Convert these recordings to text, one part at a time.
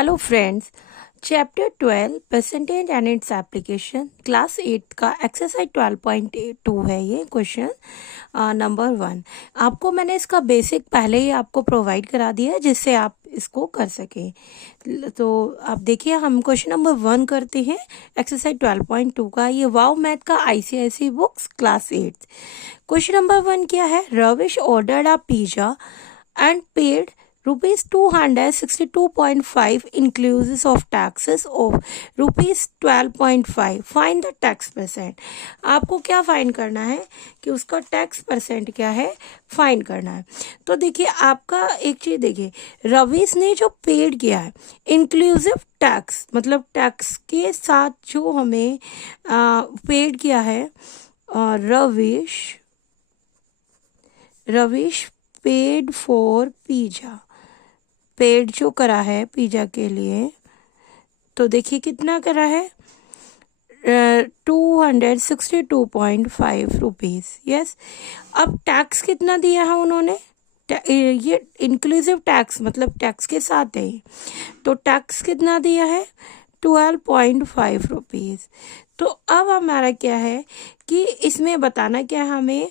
Hello friends, chapter 12 percentage and its application class 8 का exercise 12.2 है। ये क्वेश्चन नंबर 1। आपको मैंने इसका बेसिक पहले ही आपको प्रोवाइड करा दिया है जिससे आप इसको कर सकें। तो आप देखिए, हम क्वेश्चन नंबर 1 करते हैं एक्सरसाइज 12.2 का। ये वाव मैथ का ICIC books class 8। Question number 1 क्या है? Ravish ordered a pizza and paid rupees 262.5 inclusive of taxes of rupees 12.5. Find the tax percent. आपको क्या फाइंड करना है कि उसका टैक्स परसेंट क्या है, फाइंड करना है। तो देखिए, आपका एक चीज देखिए, रवीश ने जो पेड किया है इंक्लूसिव टैक्स, मतलब टैक्स के साथ जो हमें पेड किया है, Ravish paid for pizza, paid जो करा है पिज्जा के लिए, तो देखिए कितना करा है, 262.5 रुपीज। यस, अब टैक्स कितना दिया है उन्होंने? ये इंक्लूसिव टैक्स मतलब टैक्स के साथ है, तो टैक्स कितना दिया है? 12.5 रुपीज। तो अब हमारा क्या है कि इसमें बताना क्या है हमें,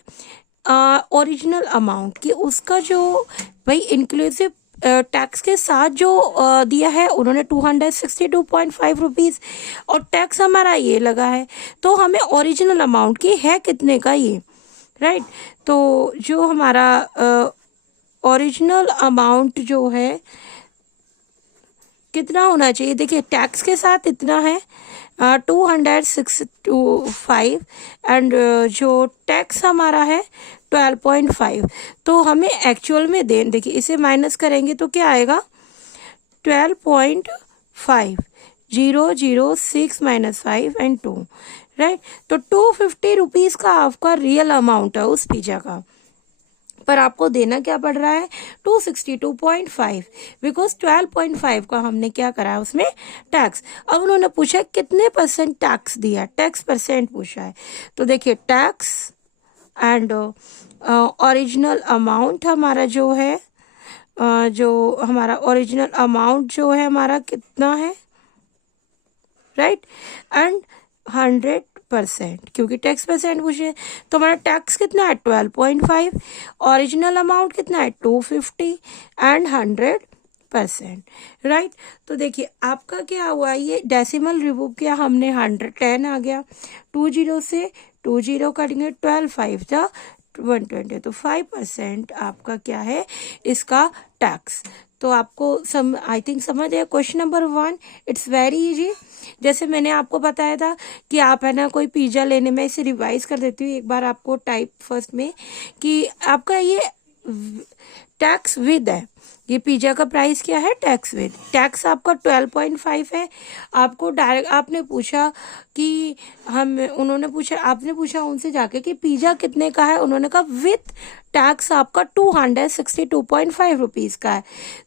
ओरिजिनल अमाउंट कि उसका जो भाई इंक्लूसिव टैक्स के साथ जो दिया है उन्होंने 262.5 रुपीज, और टैक्स हमारा ये लगा है, तो हमें ओरिजिनल अमाउंट की है कितने का ये, राइट। तो जो हमारा ओरिजिनल अमाउंट जो है कितना होना चाहिए, देखिए टैक्स के साथ इतना है 265 एंड जो टैक्स हमारा है 12.5। तो हमें एक्चुअल में देखिए इसे माइनस करेंगे तो क्या आएगा, 12.5, 006 माइनस 5 एंड 2, राइट। तो 250 रुपीज का आपका रियल अमाउंट है उस पिज्जा का, पर आपको देना क्या पड़ रहा है, 262.5, बिकॉज 12.5 का हमने क्या करा है उसमें टैक्स। अब उन्होंने पूछा कितने परसेंट टैक्स दिया, टैक्स परसेंट पूछा है। तो देखिए टैक्स एंड ओरिजिनल अमाउंट हमारा जो है, जो हमारा ओरिजिनल अमाउंट जो है हमारा कितना है, राइट, एंड 100%, क्योंकि टैक्स परसेंट पूछे, तो हमारा टैक्स कितना है 12.5, ओरिजिनल अमाउंट कितना है 250 एंड 100%, राइट। तो देखिए आपका क्या हुआ, ये डेसिमल रिमूव किया हमने, 110 आ गया, 20 से 20 कटेंगे, 12 5 120, तो 5% आपका क्या है इसका टैक्स। तो आपको आई थिंक समझ आया। Question number 1 it's very easy. जैसे मैंने आपको बताया था कि आप है ना कोई पिज्जा लेने में, इसे रिवाइज कर देती हूँ एक बार आपको टाइप फर्स्ट में, कि आपका ये टैक्स विद है, ये पिज्जा का प्राइस क्या है, टैक्स विद, टैक्स आपका 12.5 है। आपको डायरेक्ट आपने पूछा कि उन्होंने पूछा, आपने पूछा उनसे जाके कि पिज्जा कितने का है, उन्होंने कहा विथ टैक्स आपका 262.5 रुपीज का है,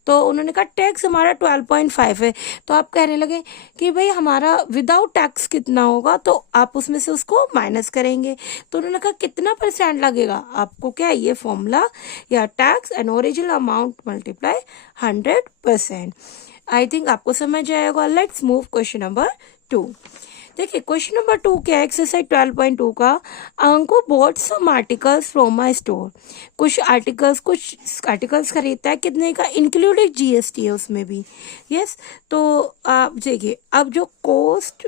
तो उन्होंने कहा टैक्स हमारा 12.5 है। तो आप कहने लगे कि भाई हमारा विदाउट टैक्स कितना होगा, तो आप उसमें से उसको माइनस करेंगे। तो उन्होंने कहा कितना परसेंट लगेगा, आपको क्या है ये फॉर्मूला, या tax and original amount multiply 100%। I think आपको समझ आएगा। Let's move question number 2। देखिए क्वेश्चन नंबर 2 क्या है, एक्सरसाइज 12.2 का। अंको bought some articles from my store, कुछ आर्टिकल्स खरीदता है, कितने का, इंक्लूडिंग GST है उसमें भी। यस, तो आप देखिए अब जो कॉस्ट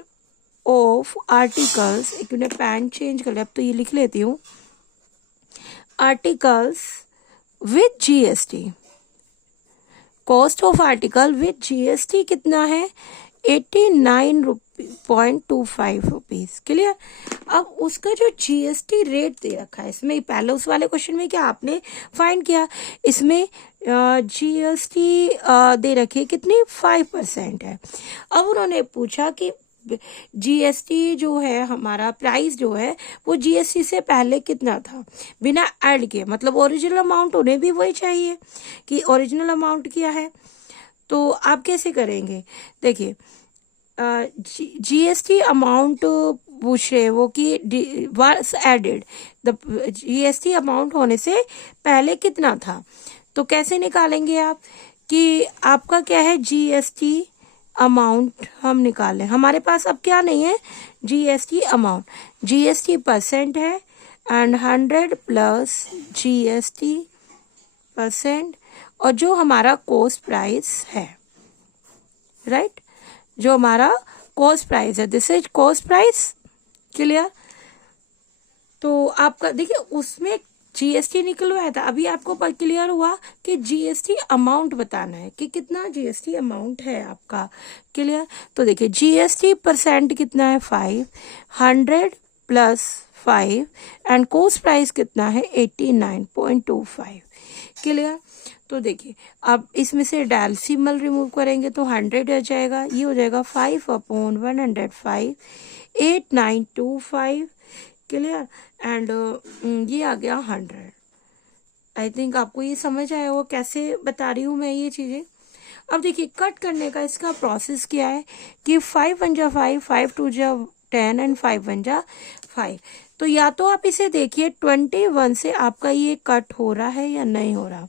ऑफ आर्टिकल्स, एक मिनट पैन चेंज कर ले, अब तो ये लिख लेती हूँ, articles with GST, cost of article with GST कितना है, 89.25 रुपीज। क्लियर। अब उसका जो GST रेट दे रखा है इसमें, पहले उस वाले क्वेश्चन में क्या आपने फाइंड किया, इसमें GST दे रखी है कितनी, 5% है। अब उन्होंने पूछा कि GST जो है हमारा प्राइस जो है वो GST से पहले कितना था, बिना ऐड किए, मतलब ओरिजिनल अमाउंट उन्हें भी वही चाहिए कि ओरिजिनल अमाउंट क्या है। तो आप कैसे करेंगे, देखिए GST अमाउंट पूछ रहे वो कि was added, the GST amount होने से पहले कितना था। तो कैसे निकालेंगे आप कि आपका क्या है, GST अमाउंट हम निकालें, हमारे पास अब क्या नहीं है, जीएसटी अमाउंट, जीएसटी परसेंट है एंड 100 प्लस जीएसटी परसेंट और जो हमारा कॉस्ट प्राइस है, राइट, जो हमारा कॉस्ट प्राइस है, this is cost price, clear. तो आपका देखिए उसमें जीएसटी निकलवाया था, अभी आपको क्लियर हुआ कि जीएसटी अमाउंट बताना है कि कितना जीएसटी अमाउंट है आपका, क्लियर। तो देखिए जीएसटी परसेंट कितना है 5, 100 प्लस 5 एंड कॉस्ट प्राइस कितना है 89.25, क्लियर। तो देखिए अब इसमें से डेसिमल रिमूव करेंगे तो 100 आ जाएगा, ये हो जाएगा 5/105, 8925, क्लियर एंड ये आ गया 100। आई थिंक आपको ये समझ आया वो कैसे बता रही हूँ मैं ये चीज़ें। अब देखिए कट करने का इसका प्रोसेस क्या है कि 5 1 जा 5, 5 2 जा 10 एंड 5 1 जा 5। तो या तो आप इसे देखिए 21 से आपका ये कट हो रहा है या नहीं हो रहा।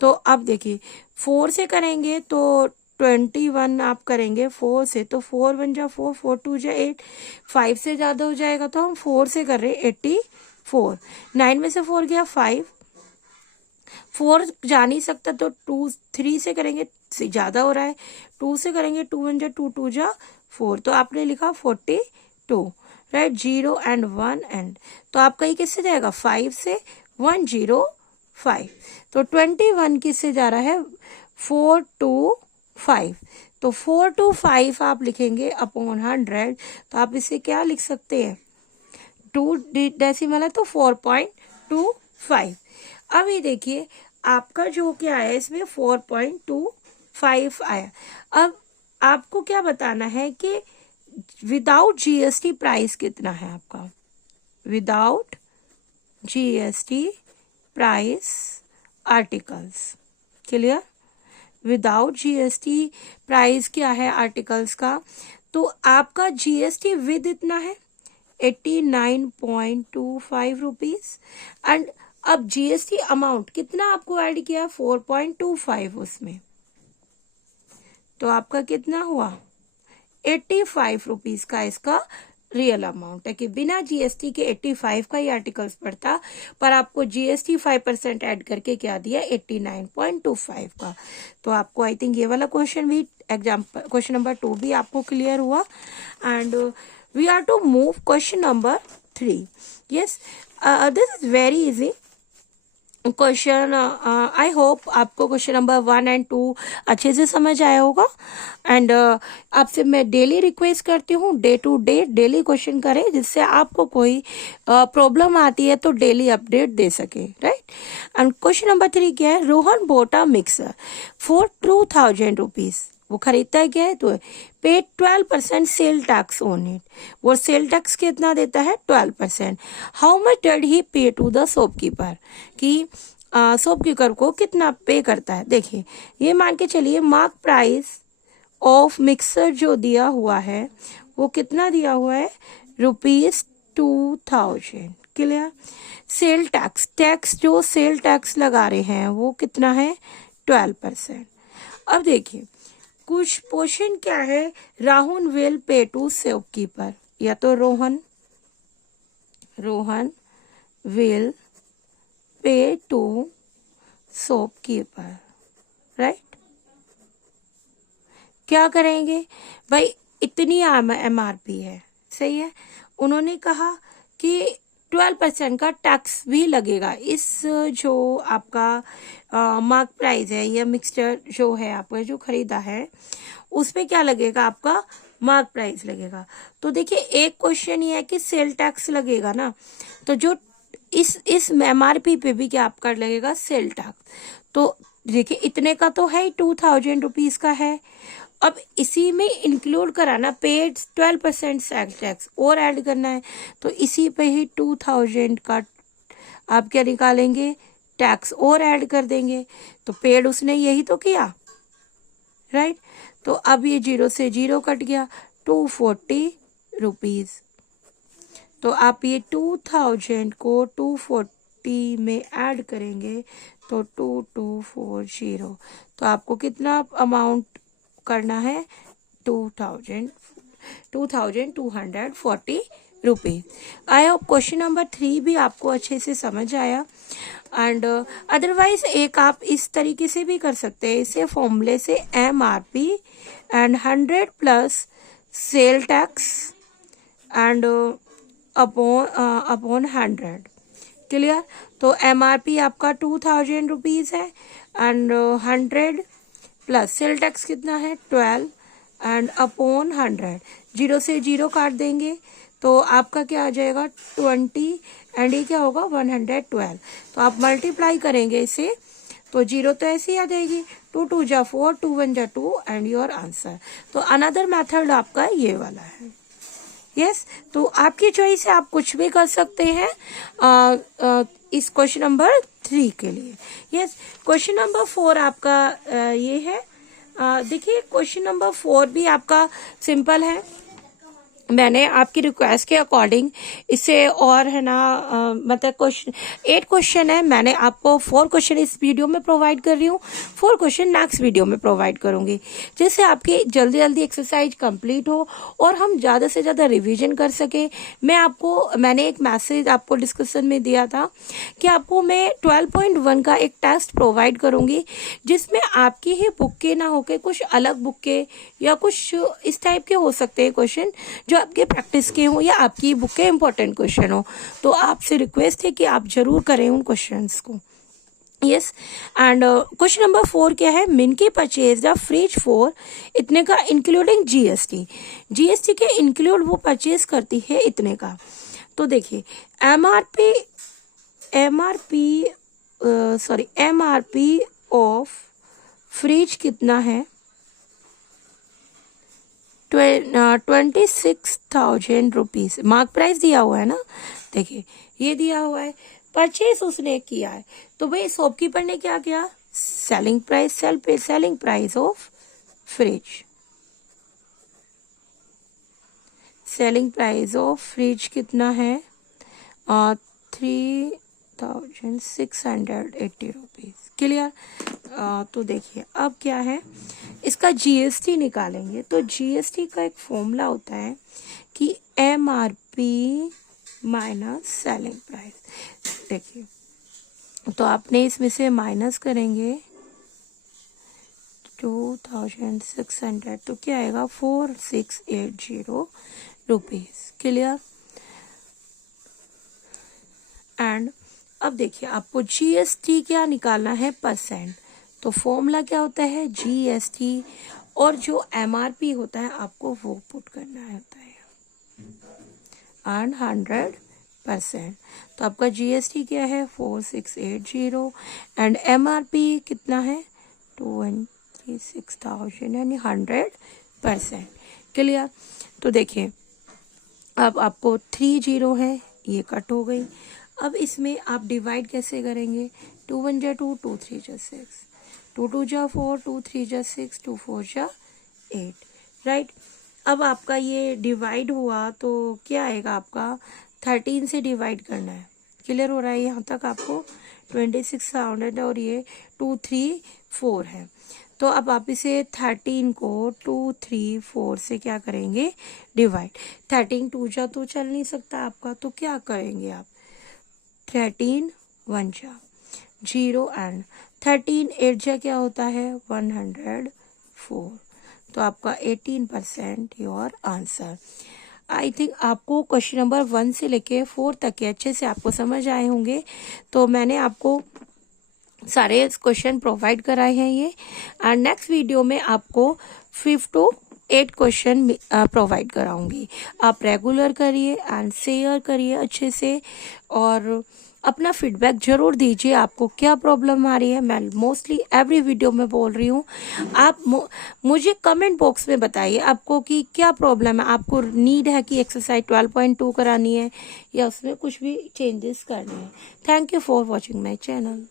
तो अब देखिए 4 से करेंगे तो 21 आप करेंगे 4 से, तो 4 1 जा 4, 4 2 जा 8, 5 से ज़्यादा हो जाएगा तो हम 4 से कर रहे हैं 84, 9 में से 4 गया 5, 4 जा नहीं सकता तो 2 3 से करेंगे, ज़्यादा हो रहा है, 2 से करेंगे 2 1 जा 2, 2 जा 4, तो आपने लिखा 42, राइट, 0 एंड 1 एंड, तो आपका ये किससे जाएगा 5 से 105, तो 21 किससे जा रहा है 4 to 5, तो 4 to 5 आप लिखेंगे अपॉन 100, तो आप इसे क्या लिख सकते हैं 2 डेसिमल है तो 4.25। अब ये देखिए आपका जो क्या है इसमें 4.25 आया। अब आपको क्या बताना है कि विदाउट जीएसटी प्राइस कितना है आपका, without GST price articles, clear, without GST price क्या है आर्टिकल्स का, तो आपका जीएसटी विद इतना है 89.25 रुपीज एंड अब जीएसटी अमाउंट कितना आपको ऐड किया 4.25 उसमें, तो आपका कितना हुआ 85 रुपीज का इसका रियल अमाउंट है कि बिना जीएसटी के 85 का ही आर्टिकल्स पड़ता, पर आपको जीएसटी 5% ऐड करके क्या दिया 89.25 का। तो आपको आई थिंक ये वाला क्वेश्चन भी एग्जाम्पल क्वेश्चन नंबर 2 भी आपको क्लियर हुआ and we are to move question number 3। Yes, this is very easy question. I hope आपको क्वेश्चन नंबर 1 एंड 2 अच्छे से समझ आया होगा एंड आपसे मैं डेली रिक्वेस्ट करती हूँ day to day daily question करें, जिससे आपको कोई प्रॉब्लम आती है तो डेली अपडेट दे सके, राइट। एंड क्वेश्चन नंबर 3 क्या है, रोहन बोटा मिक्सर फॉर 2000 रुपीज, वो खरीदता है क्या है तो पे 12% सेल टैक्स ऑन इट, वो सेल टैक्स कितना देता है 12%। हाउ मच डिड ही पे टू द शॉपकीपर, कि शॉपकीपर को कितना पे करता है। देखिए ये मान के चलिए मार्क प्राइस ऑफ मिक्सर जो दिया हुआ है वो कितना दिया हुआ है ₹2000, क्लियर। सेल टैक्स, टैक्स जो सेल टैक्स लगा रहे हैं वो कितना है 12%। अब देखिए कुछ पोर्शन क्या है, Rahul will pay to shopkeeper, या तो Rohan will pay to shopkeeper, right. क्या करेंगे भाई, इतनी एमआरपी है, सही है, उन्होंने कहा कि 12% का टैक्स भी लगेगा इस जो आपका मार्क प्राइस है या मिक्सचर जो है आपका जो खरीदा है उस पे क्या लगेगा आपका मार्क प्राइस लगेगा। तो देखिए एक क्वेश्चन ये है कि सेल टैक्स लगेगा ना, तो जो इस एमआरपी पे भी क्या आपका लगेगा सेल टैक्स। तो देखिए इतने का तो है 2000 रुपीज का है, अब इसी में इंक्लूड कराना पेड 12% सेल टैक्स और ऐड करना है, तो इसी पे ही 2000 का आप क्या निकालेंगे टैक्स और ऐड कर देंगे, तो पेड उसने यही तो किया, राइट। तो अब ये 0 से 0 कट गया 240 रुपीज, तो आप ये 2000 को 240 में ऐड करेंगे तो 2240, तो आपको कितना अमाउंट करना है 2240 rupees. I hope question number 3 भी आपको अच्छे से समझ आया। एंड अदरवाइज एक आप इस तरीके से भी कर सकते हैं, इसे फॉर्मूले से MRP and 100 plus sale tax and upon 100। Clear? तो MRP आपका 2000 रुपीज है एंड 100 प्लस सेल टैक्स कितना है 12 एंड अपॉन 100। 0 से 0 काट देंगे तो आपका क्या आ जाएगा 20 एंड ये क्या होगा 112। तो आप मल्टीप्लाई करेंगे इसे तो 0 तो ऐसे ही आ जाएगी, 2 2 जा 4, 2 1 जा 2 एंड योर आंसर। तो अनदर मेथड आपका ये वाला है। यस तो आपकी चॉइस है, आप कुछ भी कर सकते हैं इस क्वेश्चन नंबर 3 के लिए। यस क्वेश्चन नंबर 4 आपका ये है। देखिए क्वेश्चन नंबर 4 भी आपका सिंपल है। मैंने आपकी रिक्वेस्ट के अकॉर्डिंग इसे और है ना मतलब 8 क्वेश्चन है, मैंने आपको 4 क्वेश्चन इस वीडियो में प्रोवाइड कर रही हूँ, 4 क्वेश्चन नेक्स्ट वीडियो में प्रोवाइड करूंगी, जिससे आपकी जल्दी जल्दी एक्सरसाइज कंप्लीट हो और हम ज़्यादा से ज़्यादा रिवीजन कर सके। मैंने एक मैसेज आपको डिस्कशन में दिया था कि आपको मैं 12.1 का एक टेस्ट प्रोवाइड करूंगी, जिसमें आपकी ही बुक के ना होके कुछ अलग बुक के या कुछ इस टाइप के हो सकते हैं क्वेश्चन जो आपके प्रैक्टिस के हो या आपकी बुक के इंपॉर्टेंट क्वेश्चन हो। तो आपसे रिक्वेस्ट है कि आप जरूर करें उन क्वेश्चंस को। यस एंड क्वेश्चन नंबर 4 क्या है, मिनकी परचेज द फ्रिज फॉर इतने का इंक्लूडिंग जीएसटी के इंक्लूड वो परचेज करती है इतने का। तो देखिए एमआरपी ऑफ फ्रिज कितना है 26,000 रुपीज। मार्क प्राइस दिया हुआ है ना, देखिए ये दिया हुआ है, परचेस उसने किया है। तो भाई शॉपकीपर ने क्या किया, selling price of fridge, selling price of fridge कितना है 3,680 रुपीज। क्लियर? तो देखिए अब क्या है, इसका जीएसटी निकालेंगे। तो जीएसटी का एक फॉर्मूला होता है कि एमआरपी माइनस सेलिंग प्राइस। देखिए तो आपने इसमें से माइनस करेंगे 2,600 तो क्या आएगा 4,680 रुपीज। क्लियर? एंड अब देखिए आपको जीएसटी क्या निकालना है परसेंट। तो फॉर्मूला क्या होता है जीएसटी और जो एमआरपी होता है आपको वो पुट करना होता है एंड 100%। तो आपका जीएसटी क्या है 4,680 एंड एमआरपी कितना है 26,000 यानी 100%। क्लियर? तो देखिए अब आपको 30 है, ये कट हो गई। अब इसमें आप डिवाइड कैसे करेंगे, 2 1 जा 2, 2 3 जा 6, 2 2 जा 4, 2 3 जा 6, 2 4 जा 8। राइट? अब आपका ये डिवाइड हुआ तो क्या आएगा, आपका 13 से डिवाइड करना है। क्लियर हो रहा है यहाँ तक आपको? 26,000 और ये 2 3 4 है। तो अब आप इसे 13 को 2 3 4 से क्या करेंगे डिवाइड। 13 2 जा तो चल नहीं सकता आपका, तो क्या करेंगे आप 13 1 जा 0 एंड 13 8 जा क्या होता है 104। तो आपका 18% योर आंसर। आई थिंक आपको क्वेश्चन नंबर 1 से लेके 4 तक के अच्छे से आपको समझ आए होंगे। तो मैंने आपको सारे क्वेश्चन प्रोवाइड कराए हैं ये, एंड नेक्स्ट वीडियो में आपको 5 to 8 क्वेश्चन प्रोवाइड कराऊंगी। आप रेगुलर करिए एंड शेयर करिए अच्छे से और अपना फीडबैक जरूर दीजिए, आपको क्या प्रॉब्लम आ रही है। मैं मोस्टली एवरी वीडियो में बोल रही हूँ, आप मुझे कमेंट बॉक्स में बताइए आपको कि क्या प्रॉब्लम है, आपको नीड है कि एक्सरसाइज 12.2 करानी है या उसमें कुछ भी चेंजेस करने हैं। Thank you for watching my channel.